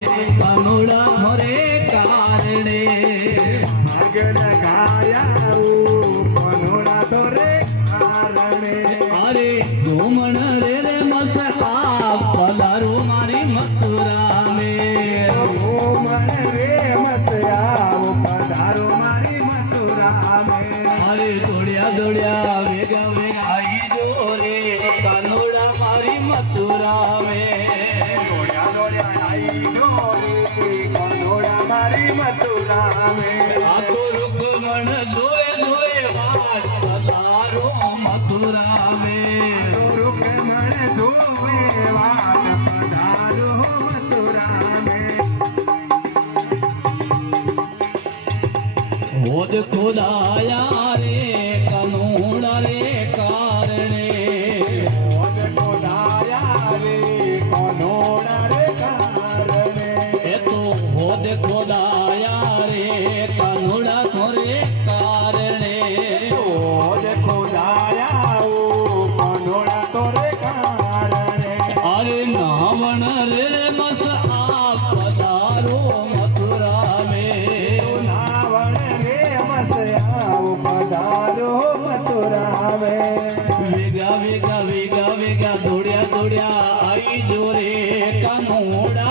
કાનુડા મોરે કારણે આગળ ગાયા કનોડા તો રે કારણે અરે ઘૂમણ રે રે મસા પધારો મારી મથુરા મે ઘૂમણ રે મસયા પધારો મારી મથુરા મે અરે દોડ્યા દોડ્યા વેગા વેગા આઈ જો રે કાનુડા મારી મથુરા મે દોડ્યા દોડ્યા આઈ ગો રે કનોડા મારી મથુરા મે આખો રૂકમણ જોએ જોએ વાત પધારો મથુરા મે રૂકમણ જોવે વાત પધારો મથુરા મે હોદ ખોદાયા રે કનોડા રે કારણે મોજ ખોદાયા રે કનોડા રે કારણે એ તો હોદ ખોદાયા રે કનોડા થોરે કારણે મોજ ખોદાયા કનોડા તો રે કારણે અરે નાવણ રે રે મસ આ પધારો મથુરા મે નાવણ રે મસયા પધારો મથુરા મે વેગા વેગા વેગા વેગા દોડ્યા દોડ્યા આઈ જો રે કનોડા